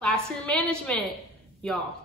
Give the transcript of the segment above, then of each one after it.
Classroom management, y'all.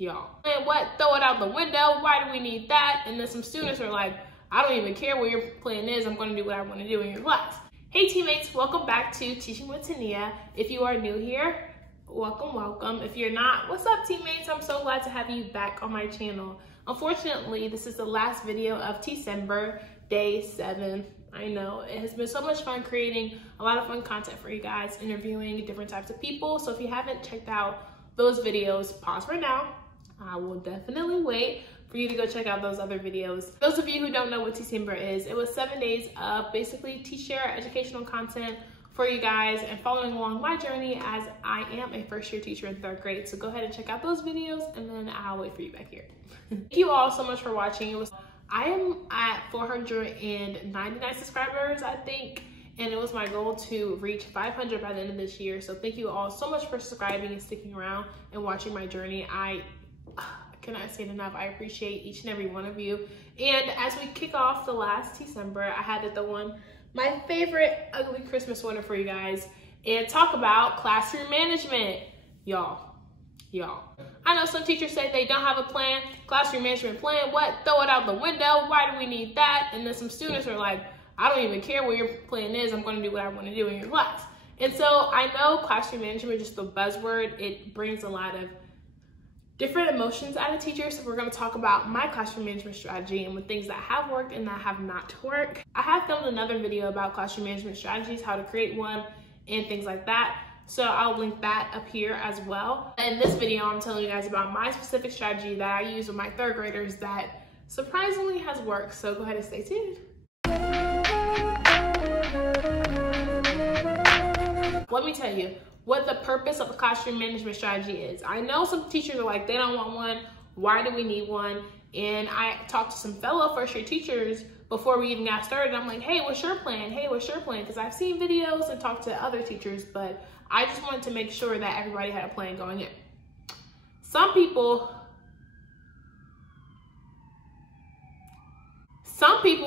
And what? Throw it out the window. Why do we need that? And then some students are like, I don't even care what your plan is. I'm going to do what I want to do in your class. Hey teammates, welcome back to Teaching with Tenia. If you are new here, welcome. If you're not, what's up teammates? I'm so glad to have you back on my channel. Unfortunately, this is the last video of Tecember, day 7. I know it has been so much fun creating a lot of fun content for you guys, interviewing different types of people. So if you haven't checked out those videos, pause right now. I will definitely wait for you to go check out those other videos. Those of you who don't know what Tecember is, it was 7 days of basically teacher educational content for you guys and following along my journey as I am a first-year teacher in 3rd grade. So go ahead and check out those videos and then I'll wait for you back here. Thank you all so much for watching. I am at 499 subscribers, I think, and it was my goal to reach 500 by the end of this year. So thank you all so much for subscribing and sticking around and watching my journey. I cannot say it enough. I appreciate each and every one of you. And as we kick off the last Tecember, I had to throw on my favorite ugly Christmas sweater for you guys and talk about classroom management, y'all. I know some teachers say they don't have a plan, classroom management plan. What? Throw it out the window. Why do we need that? And then some students are like, I don't even care what your plan is. I'm going to do what I want to do in your class. And so I know classroom management is just a buzzword. It brings a lot of different emotions out of teachers. So we're going to talk about my classroom management strategy and with things that have worked and that have not worked. I have filmed another video about classroom management strategies, how to create one and things like that. So I'll link that up here as well. In this video, I'm telling you guys about my specific strategy that I use with my 3rd graders that surprisingly has worked. So go ahead and stay tuned. Let me tell you what the purpose of a classroom management strategy is. I know some teachers are like, they don't want one. Why do we need one? And I talked to some fellow first-year teachers before we even got started. I'm like, hey, what's your plan? Hey, what's your plan? Because I've seen videos and talked to other teachers, but I just wanted to make sure that everybody had a plan going in. Some people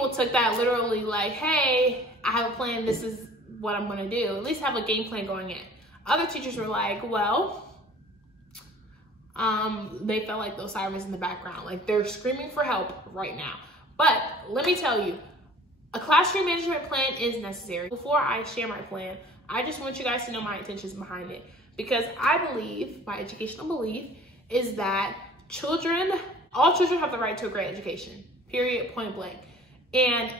took that literally like, hey, I have a plan. This is what I'm going to do. At least have a game plan going in. Other teachers were like, well, they felt like those sirens in the background, like they're screaming for help right now. But let me tell you, a classroom management plan is necessary. Before I share my plan, I just want you guys to know my intentions behind it, because I believe, my educational belief is that all children have the right to a great education, period, point blank. And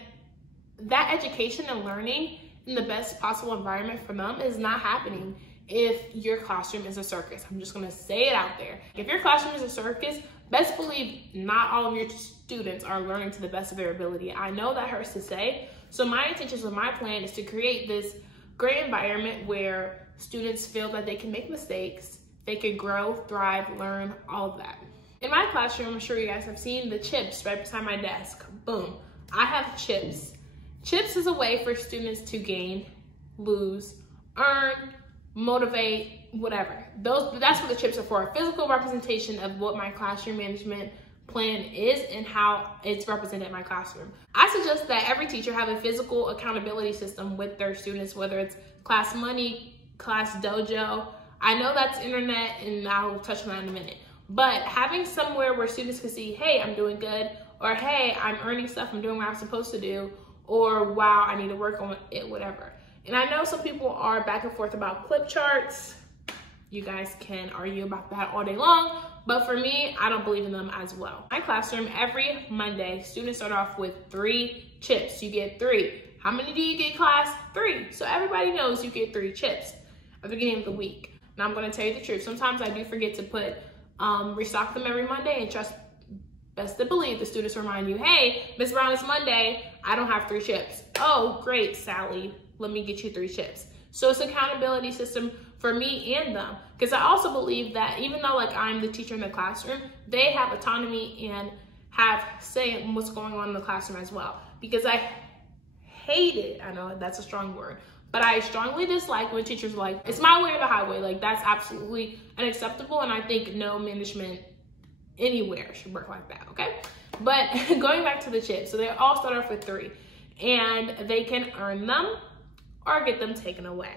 that education and learning in the best possible environment for them is not happening if your classroom is a circus. I'm just gonna say it out there. If your classroom is a circus, best believe not all of your students are learning to the best of their ability. I know that hurts to say. So my intentions with my plan is to create this great environment where students feel that they can make mistakes, they could grow, thrive, learn, all of that. In my classroom, I'm sure you guys have seen the chips right beside my desk. Boom, I have chips. Chips is a way for students to gain, lose, earn, motivate, whatever. That's what the chips are for, a physical representation of what my classroom management plan is and how it's represented in my classroom. I suggest that every teacher have a physical accountability system with their students, whether it's class money, class dojo. I know that's internet and I'll touch on that in a minute, but having somewhere where students can see, hey, I'm doing good, or hey, I'm earning stuff, I'm doing what I'm supposed to do, or wow, I need to work on it, whatever. And I know some people are back and forth about clip charts. You guys can argue about that all day long, but for me, I don't believe in them as well. My classroom, every Monday, students start off with 3 chips. You get 3. How many do you get, class? 3. So everybody knows you get 3 chips at the beginning of the week. And I'm gonna tell you the truth. Sometimes I do forget to put, restock them every Monday, and trust, best to believe the students remind you, hey, Miss Brown, it's Monday, I don't have 3 chips. Oh, great, Sally, let me get you 3 chips. So it's an accountability system for me and them, because I also believe that even though like I'm the teacher in the classroom, they have autonomy and have say in what's going on in the classroom as well. Because I hate it, I know that's a strong word, but I strongly dislike when teachers are like, it's my way or the highway. Like that's absolutely unacceptable, and I think no management anywhere should work like that, okay? But going back to the chips, so they all start off with 3, and they can earn them or get them taken away.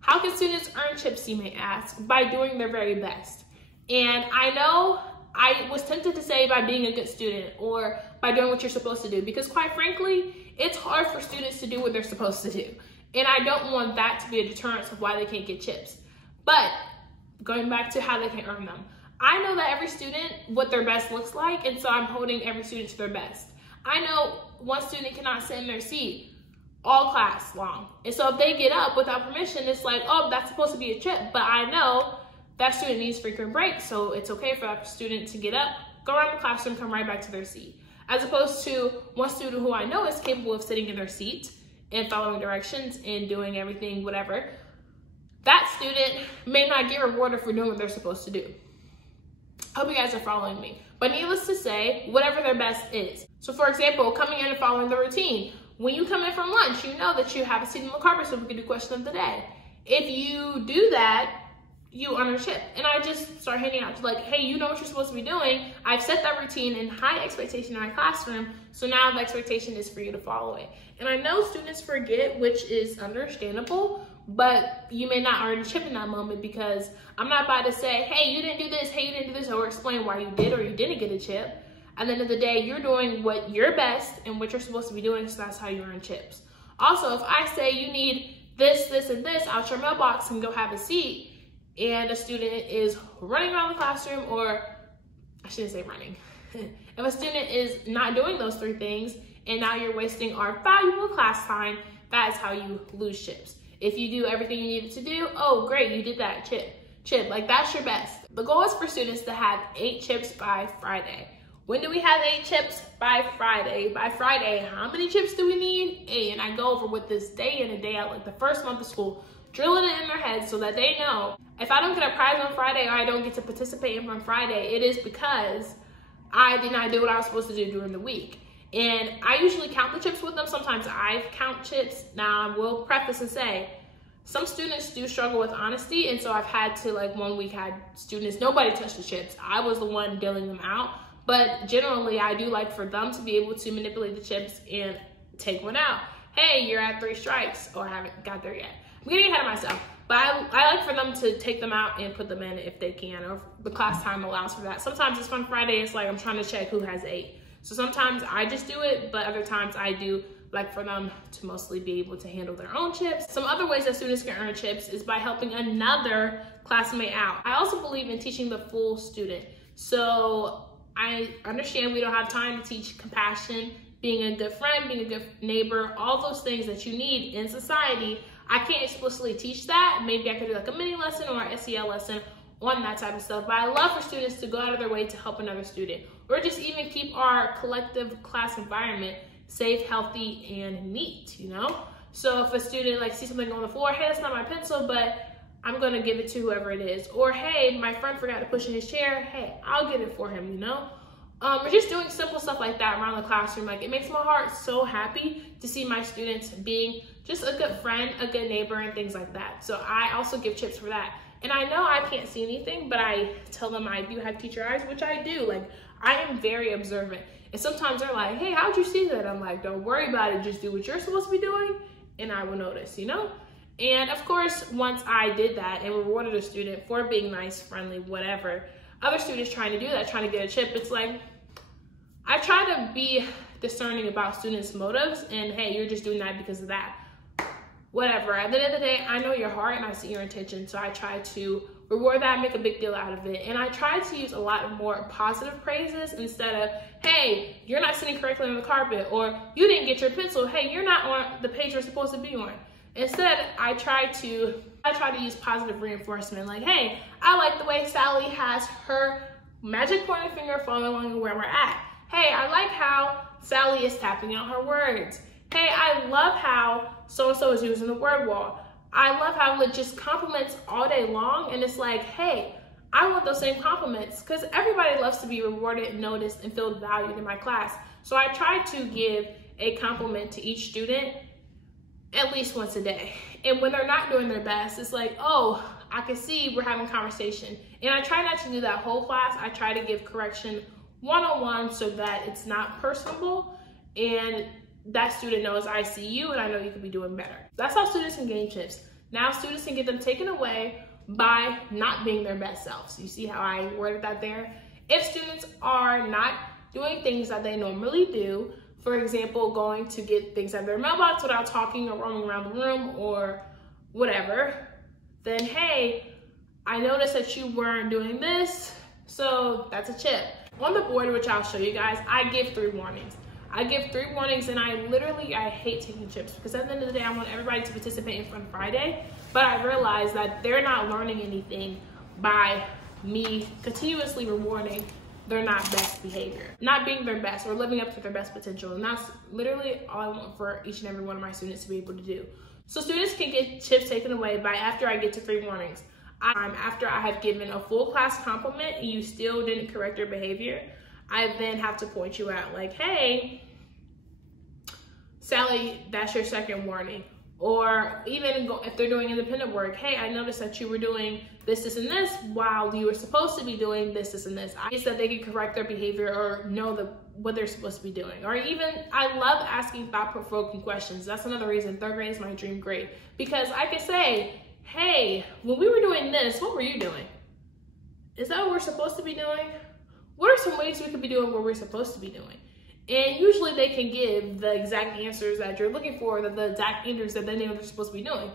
How can students earn chips, you may ask? By doing their very best. And I know I was tempted to say by being a good student or by doing what you're supposed to do, because quite frankly, it's hard for students to do what they're supposed to do. And I don't want that to be a deterrent of why they can't get chips. But going back to how they can earn them, I know that every student, what their best looks like, and so I'm holding every student to their best. I know one student cannot sit in their seat all class long. And so if they get up without permission, it's like, oh, that's supposed to be a chip. But I know that student needs frequent breaks, so it's okay for that student to get up, go around the classroom, come right back to their seat. As opposed to one student who I know is capable of sitting in their seat and following directions and doing everything, whatever. That student may not get rewarded for doing what they're supposed to do. I hope you guys are following me. But needless to say, whatever their best is. So for example, coming in and following the routine. When you come in from lunch, you know that you have a seat on the carpet so we can do question of the day. If you do that, you earn a chip. And I just start handing out to like, hey, you know what you're supposed to be doing. I've set that routine and high expectation in my classroom. So now the expectation is for you to follow it. And I know students forget, which is understandable, but you may not earn a chip in that moment because I'm not about to say, hey, you didn't do this, hey, you didn't do this, or explain why you did or you didn't get a chip. At the end of the day, you're doing what you're best and what you're supposed to be doing, so that's how you earn chips. Also, if I say you need this, this, and this out your mailbox and go have a seat, and a student is running around the classroom, or I shouldn't say running. If a student is not doing those three things, and now you're wasting our valuable class time, that is how you lose chips. If you do everything you needed to do, oh great, you did that, chip, like that's your best. The goal is for students to have 8 chips by Friday. When do we have 8 chips? By Friday. By Friday, how many chips do we need? 8. And I go over with this day in and day out, like the first month of school, drilling it in their heads so that they know if I don't get a prize on Friday or I don't get to participate in on Friday, it is because I did not do what I was supposed to do during the week. And I usually count the chips with them. Sometimes I count chips. Now I will preface and say, some students do struggle with honesty. And so I've had to, like one week had students, nobody touched the chips. I was the one dealing them out. But generally, I do like for them to be able to manipulate the chips and take one out. Hey, you're at 3 strikes, or I haven't got there yet. I'm getting ahead of myself. But I like for them to take them out and put them in if they can, or if the class time allows for that. Sometimes it's Fun Friday, it's like I'm trying to check who has 8. So sometimes I just do it, but other times I do like for them to mostly be able to handle their own chips. Some other ways that students can earn chips is by helping another classmate out. I also believe in teaching the full student. So I understand we don't have time to teach compassion, being a good friend, being a good neighbor, all those things that you need in society. I can't explicitly teach that. Maybe I could do like a mini lesson or an SEL lesson on that type of stuff. But I love for students to go out of their way to help another student, or just even keep our collective class environment safe, healthy, and neat, you know? So if a student like sees something on the floor, hey, that's not my pencil, but I'm gonna give it to whoever it is. Or hey, my friend forgot to push in his chair, hey, I'll get it for him, you know? We're just doing simple stuff like that around the classroom. Like, it makes my heart so happy to see my students being just a good friend, a good neighbor, and things like that. So I also give chips for that. And I know I can't see anything, but I tell them I do have teacher eyes, which I do. Like, I am very observant. And sometimes they're like, hey, how'd you see that? I'm like, don't worry about it. Just do what you're supposed to be doing, and I will notice, you know? And of course, once I did that and rewarded a student for being nice, friendly, whatever, other students trying to do that, trying to get a chip, it's like, I try to be discerning about students' motives, and hey, you're just doing that because of that. Whatever. At the end of the day, I know your heart and I see your intention, so I try to reward that, make a big deal out of it. And I try to use a lot more positive praises instead of, hey, you're not sitting correctly on the carpet, or you didn't get your pencil, hey, you're not on the page you're supposed to be on. Instead, I try to use positive reinforcement, like, hey, I like the way Sally has her magic pointer finger following where we're at. Hey, I like how Sally is tapping out her words. Hey, I love how so-and-so is using the word wall. I love how it just compliments all day long, and it's like, hey, I want those same compliments, because everybody loves to be rewarded, noticed, and feel valued in my class. So I try to give a compliment to each student at least once a day. And when they're not doing their best, it's like, oh, I can see we're having conversation. And I try not to do that whole class. I try to give correction one-on-one so that it's not personable, and that student knows I see you and I know you could be doing better. That's how students can gain chips. Now students can get them taken away by not being their best selves. You see how I worded that there? If students are not doing things that they normally do, for example, going to get things out of their mailbox without talking or roaming around the room or whatever, then hey, I noticed that you weren't doing this, so that's a chip. On the board, which I'll show you guys, I give 3 warnings. I give 3 warnings, and I hate taking chips because at the end of the day, I want everybody to participate in Fun Friday, but I realize that they're not learning anything by me continuously rewarding their not best behavior, not being their best or living up to their best potential. And that's literally all I want for each and every one of my students to be able to do. So students can get chips taken away by after I get to 3 warnings. After I have given a full class compliment and you still didn't correct your behavior, I then have to point you out like, hey, Sally, that's your 2nd warning. Or even if they're doing independent work, hey, I noticed that you were doing this, this, and this while you were supposed to be doing this, this, and this. I guess that they can correct their behavior or know what they're supposed to be doing. Or even, I love asking thought-provoking questions. That's another reason 3rd grade is my dream grade. Because I can say, hey, when we were doing this, what were you doing? Is that what we're supposed to be doing? What are some ways we could be doing what we're supposed to be doing? And usually they can give the exact answers that you're looking for, the exact answers that they know they're supposed to be doing.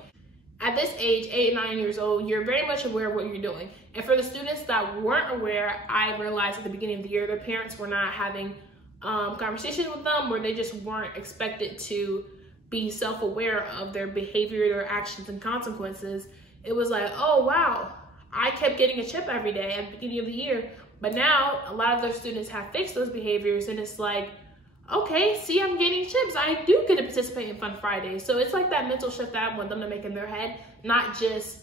At this age, 8, 9 years old, you're very much aware of what you're doing. And for the students that weren't aware, I realized at the beginning of the year, their parents were not having conversations with them, or they just weren't expected to be self-aware of their behavior, their actions, and consequences. It was like, oh, wow, I kept getting a chip every day at the beginning of the year. But now a lot of their students have fixed those behaviors, and it's like, okay, see, I'm getting chips. I do get to participate in Fun Friday. So it's like that mental shift that I want them to make in their head, not just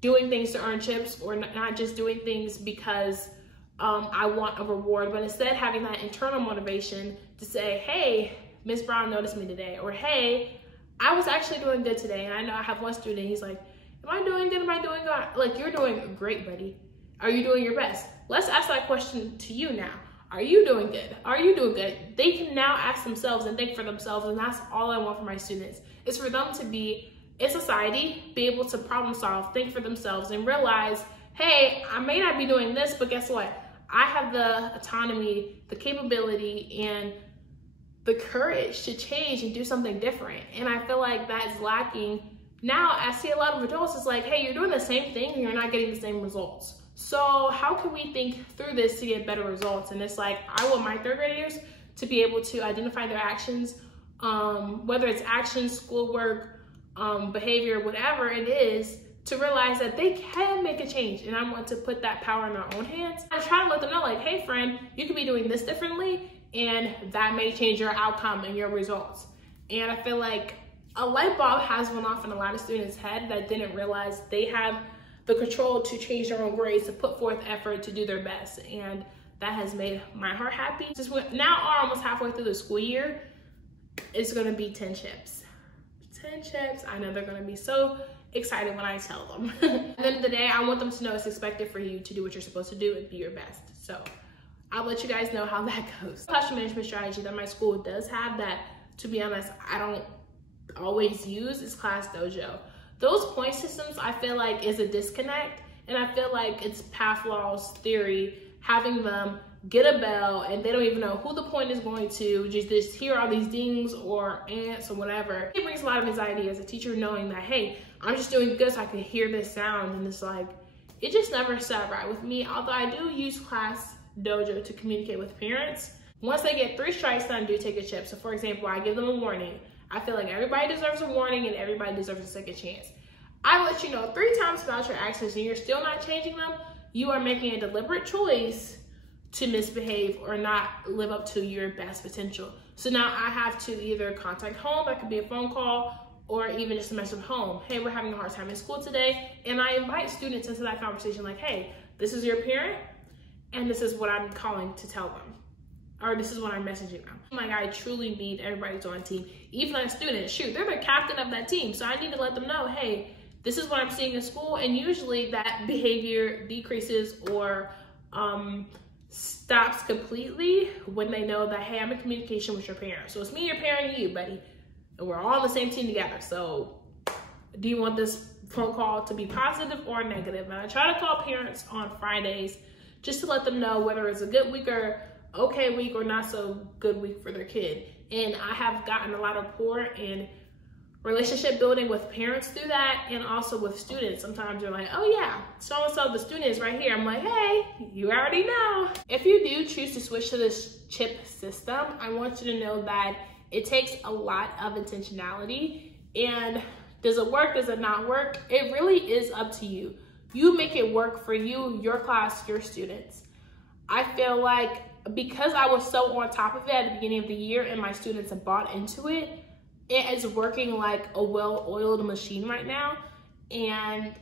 doing things to earn chips or not just doing things because I want a reward, but instead having that internal motivation to say, hey, Miss Brown noticed me today, or hey, I was actually doing good today. And I know I have one student, he's like, am I doing good? Am I doing good? Like, you're doing great, buddy. Are you doing your best? Let's ask that question to you now. Are you doing good? Are you doing good? They can now ask themselves and think for themselves, and that's all I want for my students. It's for them to be in society, be able to problem solve, think for themselves, and realize, hey, I may not be doing this, but guess what? I have the autonomy, the capability, and the courage to change and do something different. And I feel like that is lacking. Now I see a lot of adults, it's like, hey, you're doing the same thing and you're not getting the same results. So how can we think through this to get better results? And it's like, I want my 3rd graders to be able to identify their actions, whether it's actions, schoolwork, behavior, whatever it is, to realize that they can make a change. And I want to put that power in their own hands. I try to let them know, like, hey friend, you could be doing this differently, and that may change your outcome and your results. And I feel like a light bulb has went off in a lot of students' head that didn't realize they have the control to change their own grades, to put forth effort, to do their best. And that has made my heart happy. Just now are almost halfway through the school year. It's gonna be 10 chips. 10 chips, I know they're gonna be so excited when I tell them. At the end of the day, I want them to know it's expected for you to do what you're supposed to do and be your best. So I'll let you guys know how that goes. Classroom management strategy that my school does have that, to be honest, I don't always use is Class Dojo. Those point systems, I feel like, is a disconnect, and I feel like it's Pavlov's theory, having them get a bell and they don't even know who the point is going to, just hear all these dings or ants or whatever. It brings a lot of anxiety as a teacher, knowing that, hey, I'm just doing good so I can hear this sound, and it's like, it just never sat right with me. Although I do use Class Dojo to communicate with parents. Once they get 3 strikes, then I do take a chip. So for example, I give them a warning. I feel like everybody deserves a warning and everybody deserves a second chance. I let you know 3 times about your actions and you're still not changing them, you are making a deliberate choice to misbehave or not live up to your best potential. So now I have to either contact home, that could be a phone call, or even just a message home. Hey, we're having a hard time in school today. And I invite students into that conversation like, hey, this is your parent and this is what I'm calling to tell them. Or this is what I'm messaging them. Like, I truly need everybody to on team. Even a student, shoot, they're the captain of that team. So I need to let them know, hey, this is what I'm seeing in school. And usually that behavior decreases or stops completely when they know that, hey, I'm in communication with your parent. So it's me, your parent, and you, buddy. And we're all on the same team together. So do you want this phone call to be positive or negative? And I try to call parents on Fridays just to let them know whether it's a good week or okay week or not so good week for their kid. And I have gotten a lot of rapport and relationship building with parents through that, and also with students. Sometimes they're like, oh yeah, so-and-so, the student is right here. I'm like, hey, you already know. If you do choose to switch to this chip system, I want you to know that it takes a lot of intentionality. And does it work, does it not work? It really is up to you. You make it work for you, your class, your students. I feel like because I was so on top of it at the beginning of the year and my students have bought into it, it is working like a well-oiled machine right now. And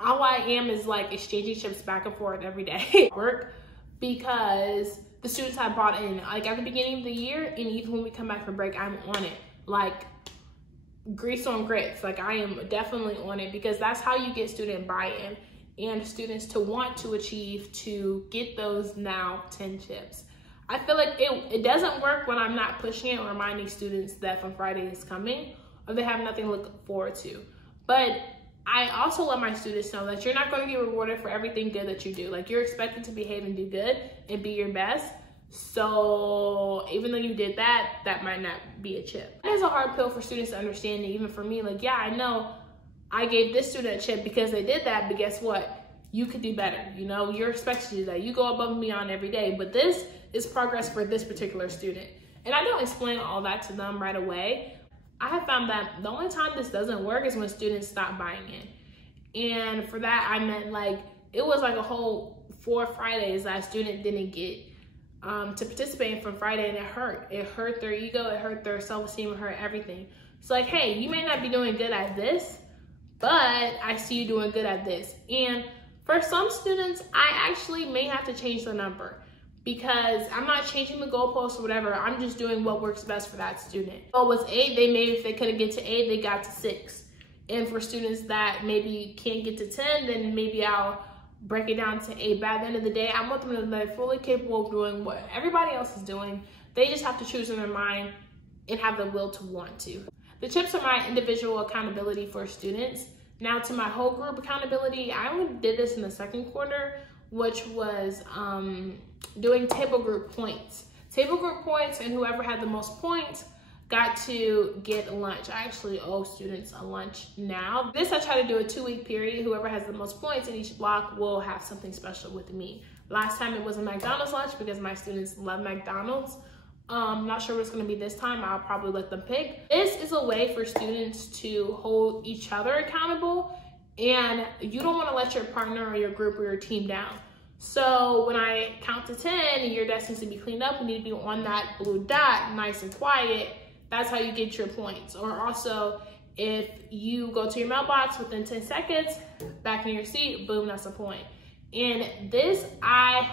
all I am is like exchanging chips back and forth every day. Work because the students have bought in. Like at the beginning of the year, and even when we come back from break, I'm on it. Like grease on grits. Like I am definitely on it, because that's how you get student buy-in and students to want to achieve to get those now 10 chips. I feel like it doesn't work when I'm not pushing it or reminding students that Fun Friday is coming or they have nothing to look forward to. But I also let my students know that you're not going to get rewarded for everything good that you do. Like you're expected to behave and do good and be your best. So even though you did that, that might not be a chip. It is a hard pill for students to understand, and even for me. Like, yeah, I know I gave this student a chip because they did that, but guess what? You could do better. You know, you're expected to do that. You go above and beyond every day, but this is progress for this particular student. And I don't explain all that to them right away. I have found that the only time this doesn't work is when students stop buying in. And for that, I meant like, it was like a whole 4 Fridays that a student didn't get to participate in Fun Friday, and it hurt. It hurt their ego, it hurt their self-esteem, it hurt everything. It's like, hey, you may not be doing good at this, but I see you doing good at this. And for some students, I actually may have to change the number, because I'm not changing the goalposts or whatever. I'm just doing what works best for that student. So it was 8, they maybe, if they couldn't get to 8, they got to 6. And for students that maybe can't get to 10, then maybe I'll break it down to 8. But at the end of the day, I want them to know they're fully capable of doing what everybody else is doing. They just have to choose in their mind and have the will to want to. The chips are my individual accountability for students. Now to my whole group accountability, I only did this in the second quarter, which was doing table group points. Table group points, and whoever had the most points got to get lunch. I actually owe students a lunch now. This I try to do a 2-week period. Whoever has the most points in each block will have something special with me. Last time it was a McDonald's lunch because my students love McDonald's. Not sure what it's gonna be this time. I'll probably let them pick. This is a way for students to hold each other accountable, and you don't wanna let your partner or your group or your team down. So when I count to 10 and your desk needs to be cleaned up, you need to be on that blue dot, nice and quiet. That's how you get your points. Or also, if you go to your mailbox within 10 seconds, back in your seat, boom, that's a point. And this, I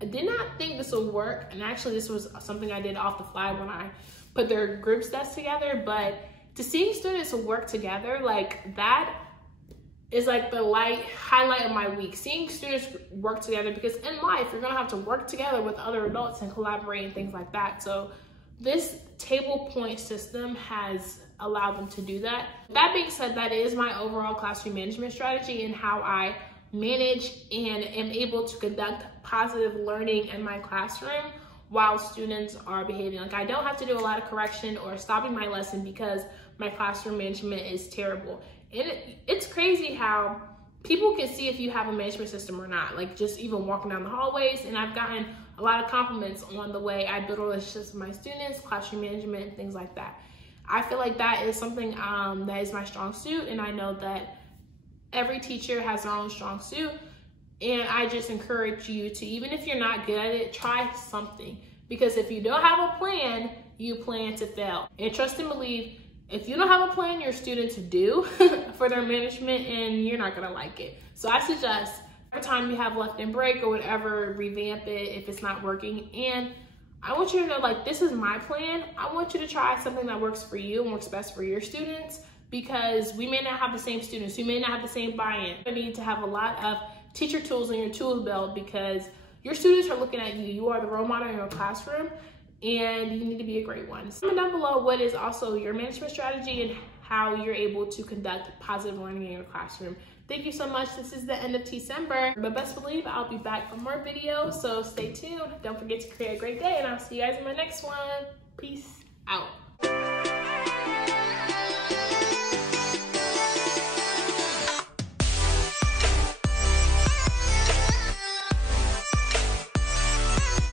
did not think this would work. And actually, this was something I did off the fly when I put their groups desks together. But to seeing students work together, like that is like the highlight of my week. Seeing students work together, because in life, you're gonna have to work together with other adults and collaborate and things like that. So this table point system has allowed them to do that. That being said, that is my overall classroom management strategy and how I manage and am able to conduct positive learning in my classroom while students are behaving. Like I don't have to do a lot of correction or stopping my lesson because my classroom management is terrible. And it's crazy how people can see if you have a management system or not, like just even walking down the hallways. And I've gotten a lot of compliments on the way I build relationships with my students, classroom management, and things like that. I feel like that is something that is my strong suit, and I know that every teacher has their own strong suit. And I just encourage you to, even if you're not good at it, try something. Because if you don't have a plan, you plan to fail. And trust and believe, if you don't have a plan, your students do for their management, and you're not gonna like it. So I suggest every time you have left in break or whatever, revamp it if it's not working. And I want you to know, like, this is my plan. I want you to try something that works for you and works best for your students, because we may not have the same students, we may not have the same buy-in. You need to have a lot of teacher tools in your tool belt, because your students are looking at you. You are the role model in your classroom, and you need to be a great one. Comment down below what is also your management strategy and how you're able to conduct positive learning in your classroom. Thank you so much. This is the end of Tecember, but best believe I'll be back for more videos, so stay tuned. Don't forget to create a great day, and I'll see you guys in my next one. Peace out.